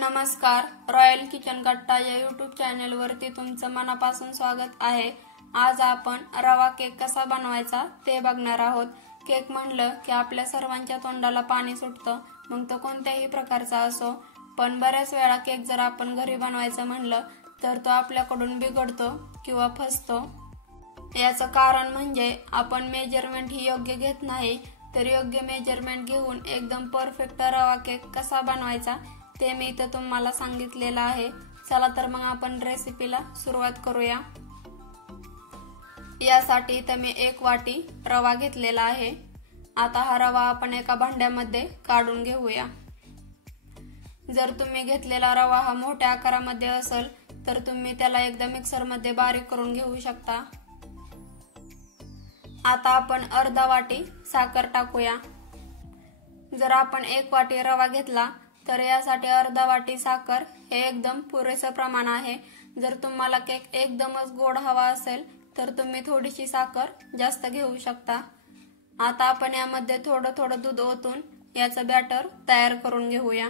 नमस्कार, royal kitchen कट्टा या यूट्यूब चॅनलवरती तुमचं मनापासून स्वागत आहे। आज आपण रवा केक कसा बनवायचा ते बघणार आहोत। केक म्हणलं की आपल्या सर्वांच्या तोंडाला पाणी सुटतं, मग तो कोणत्याही प्रकारचा असो। पण बऱ्याच वेळा केक जर आपण घरी बनवायचं म्हणलं तर तो आपल्याकडून बिघडतो किंवा फसतो। याचं कारण म्हणजे आपण मेजरमेंट ही योग्य घेत नाही। तर योग्य मेजरमेंट घेऊन एकदम परफेक्ट रवा केक कसा बनवायचा ते मी इथे तुम्हाला सांगितलेलं आहे। चला तर मग आपण रेसिपीला सुरुवात करूया। यासाठी इथे मी 1 वाटी रवा घेतलेला आहे। आता हा रवा आपण एका भांड्यामध्ये काढून घेऊया। जर तुम्ही घेतलेला रवा हा मोठ्या आकारामध्ये असेल तर तुम्ही त्याला एकदा मिक्सर मध्ये बारीक करून घेऊ शकता। आता आपण अर्धा वाटी साखर टाकूया। जर आपण 1 वाटी रवा घेतला तर यासाठी अर्धा वाटी साखर हे एकदम पुरेसं प्रमाण आहे। जर तुम्हाला केक एकदमच गोड हवा असेल तर तुम्ही थोडीशी साखर जास्त घेऊ शकता। आता आपण यामध्ये थोडं थोडं दूध ओतून याचं बॅटर तयार करून घेऊया।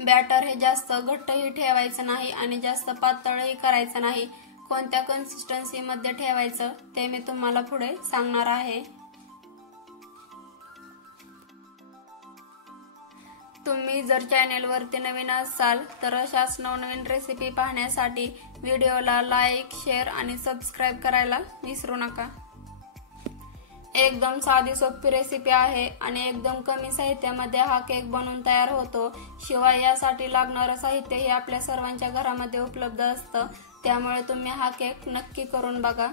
बॅटर हे जास्त घट्टही ठेवायचं नाही आणि जास्त पातळही करायचं नाही। कोणत्या कन्सिस्टन्सी मध्ये ठेवायचं ते मी तुम्हाला पुढे सांगणार आहे। तुम्ही जर चॅनेलवरती नवीन असाल तर अशाच नवनवीन रेसिपी पाहण्यासाठी व्हिडिओला लाईक, शेअर आणि सबस्क्राइब करायला विसरू नका। एकदम साधी सोपी रेसिपी आहे आणि एकदम कमी साहित्यामध्ये हा केक बनवून तयार होतो। शिवाय यासाठी लागणारं साहित्य हे आपल्या सर्वांच्या घरामध्ये उपलब्ध असतं, त्यामुळे तुम्ही हा केक नक्की करून बघा।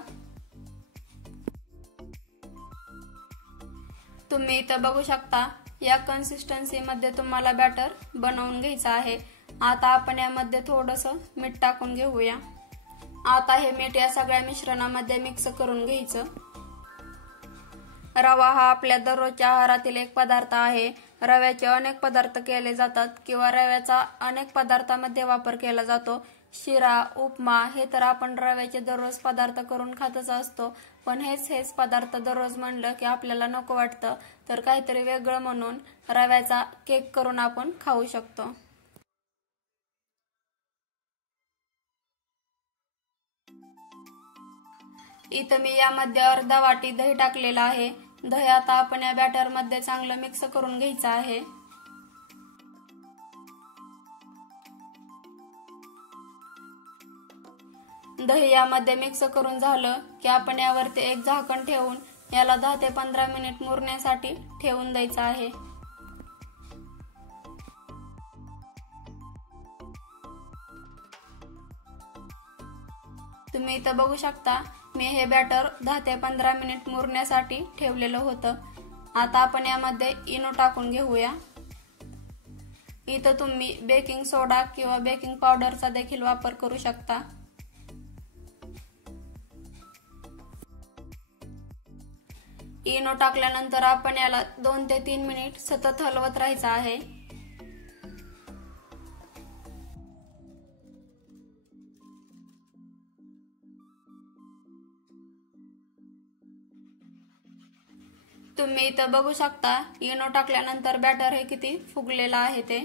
तुम्ही इथं बघू शकता या कन्सिस्टन्सी मध्ये तुम्हाला बॅटर बनवून घ्यायचं आहे। आता आपण यामध्ये थोडंसं मीठ टाकून घेऊया। आता हे मीठ या सगळ्या मिश्रणामध्ये मिक्स करून घ्यायचं। रवा हा आपल्या दररोजच्या आहारातील एक पदार्थ आहे। रव्याचे अनेक पदार्थ केले जातात किंवा रव्याचा अनेक पदार्थांमध्ये वापर केला जातो। शिरा, उपमा हे तर आपण रव्याचे दररोज पदार्थ करून खातच असतो, पण हेच पदार्थ दररोज म्हणलं की आपल्याला नको वाटतं, तर काहीतरी वेगळं म्हणून रव्याचा केक करून आपण खाऊ शकतो। इथं मी यामध्ये अर्धा वाटी दही टाकलेला आहे। दही आता आपण या बॅटर मध्ये चांगलं मिक्स करून घ्यायचं आहे। दही यामध्ये मिक्स करून झालं की आपण यावरती एक झाकण ठेवून याला 10 ते 15 मिनिट मुरण्यासाठी ठेवून द्यायचं आहे। तुम्ही इथं बघू शकता मी हे बॅटर 10 ते 15 मिनिट मुरण्यासाठी ठेवलेलं होतं। आता आपण यामध्ये इनो टाकून घेऊया। इथं तुम्ही बेकिंग सोडा किंवा बेकिंग पावडरचा देखील वापर करू शकता। इनो टाकल्यानंतर आपण याला 2 ते 3 मिनिट सतत हलवत राहायचं आहे। तुम्ही इथं बघू शकता इनो टाकल्यानंतर बॅटर हे किती फुगलेलं आहे ते।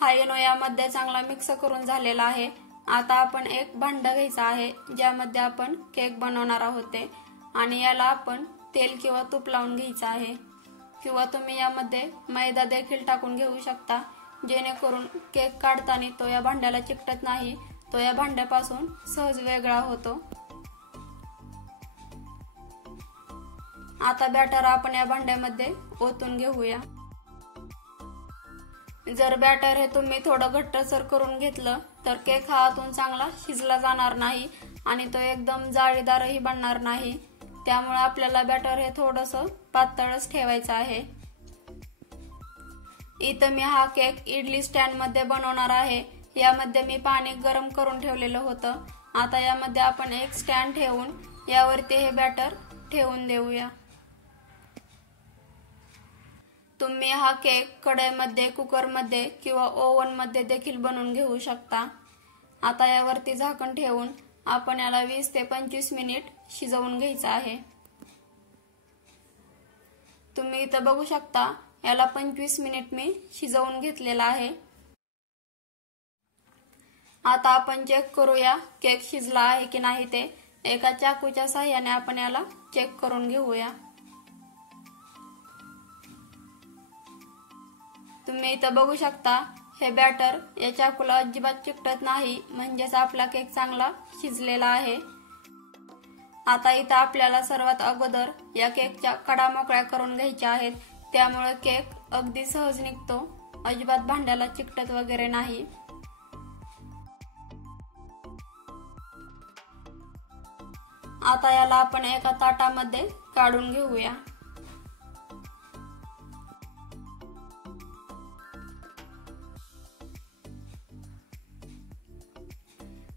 हा इनो यामध्ये चांगला मिक्स करून झालेला आहे। आता आपण एक भांडं घ्यायचं आहे ज्यामध्ये आपण केक बनवणार आहोत आणि याला आपण तेल किंवा तूप लावून घ्यायचं आहे, किंवा तुम्ही यामध्ये मैदा देखील टाकून घेऊ शकता, जेणेकरून केक काढताना तो या भांड्याला चिकटत नाही, तो या भांड्यापासून सहज वेगळा होतो। आता बॅटर आपण या भांड्यामध्ये ओतून घेऊया। जर बॅटर हे तुम्ही थोडं घट्टसर करून घेतलं तर केक हा आतून चांगला शिजला जाणार नाही आणि तो एकदम जाळीदारही बनणार नाही। त्यामुळे आपल्याला बॅटर हे थोडंसं पातळच ठेवायचं आहे। इथं मी हा केक इडली स्टँड मध्ये बनवणार आहे। यामध्ये मी पाणी गरम करून ठेवलेलं होतं। आता यामध्ये आपण एक स्टँड ठेवून यावरती हे बॅटर ठेवून देऊया। तुम्ही हा केक कढईमध्ये, कुकरमध्ये किंवा ओव्हन मध्ये देखील बनवून घेऊ शकता। आता यावरती झाकण ठेवून आपण याला 20 ते 25 मिनिट शिजवून घ्यायचं आहे। तुम्ही इथं बघू शकता याला 25 मिनिट मी शिजवून घेतलेला आहे। आता आपण चेक करूया केक शिजला आहे की नाही ते। एका चाकूच्या साहाय्याने आपण याला चेक करून घेऊया। तुम्ही इथं बघू शकता हे बॅटर या चाकूला अजिबात चिकटत नाही, म्हणजेच आपला केक चांगला शिजलेला आहे। आता इथं आपल्याला सर्वात अगोदर या केकच्या कडा मोकळ्या करून घ्यायच्या आहेत, त्यामुळे केक अगदी सहज निघतो, अजिबात भांड्याला चिकटत वगैरे नाही। आता याला आपण एका ताटामध्ये काढून घेऊया।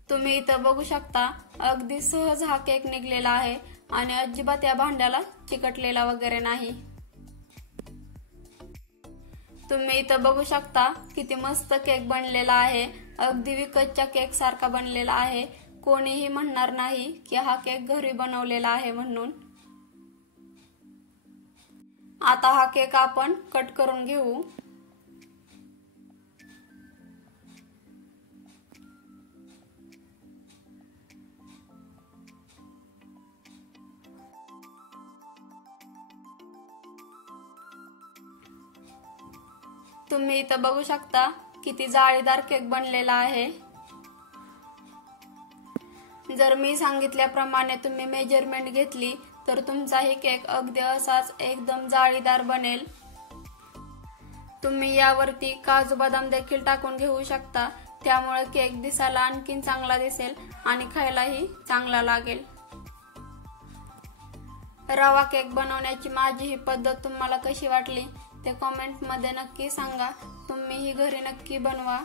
तुम्ही इथं बघू शकता अगदी सहज हा केक निघलेला आहे आणि अजिबात या भांड्याला चिकटलेला वगैरे नाही। तुम्ही इथं बघू शकता किती मस्त केक बनलेला आहे, अगदी विकतच्या केक सारखा बनलेला आहे। कोणीही म्हणणार नाही की हा केक घरी बनवलेला आहे म्हणून। आता हा केक आपण कट करून घेऊ। तुम्ही इथं बघू शकता किती जाळीदार केक बनलेला आहे। जर मी सांगितल्याप्रमाणे तुम्ही मेजरमेंट घेतली तर तुमचाही केक अगदी असाच एकदम जाळीदार बनेल। तुम्ही यावरती काजू बदाम देखील टाकून घेऊ शकता, त्यामुळे केक दिसायला आणखीन चांगला दिसेल आणि खायलाही चांगला लागेल। रवा केक बनवण्याची माझी ही पद्धत तुम्हाला कशी वाटली ते कमेंट मध्ये नक्की सांगा। तुम्ही ही घरी नक्की बनवा।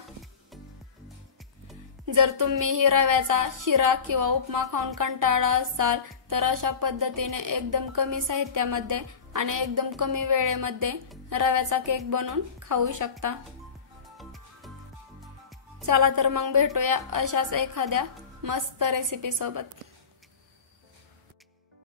जर तुम्ही ही रव्याचा शिरा किंवा उपमा खाऊन कंटाळा असाल तर अशा पद्धतीने एकदम कमी साहित्यामध्ये आणि एकदम कमी वेळेमध्ये रव्याचा केक बनवून खाऊ शकता। चला तर मग भेटूया अशाच एखाद्या मस्त रेसिपी सोबत।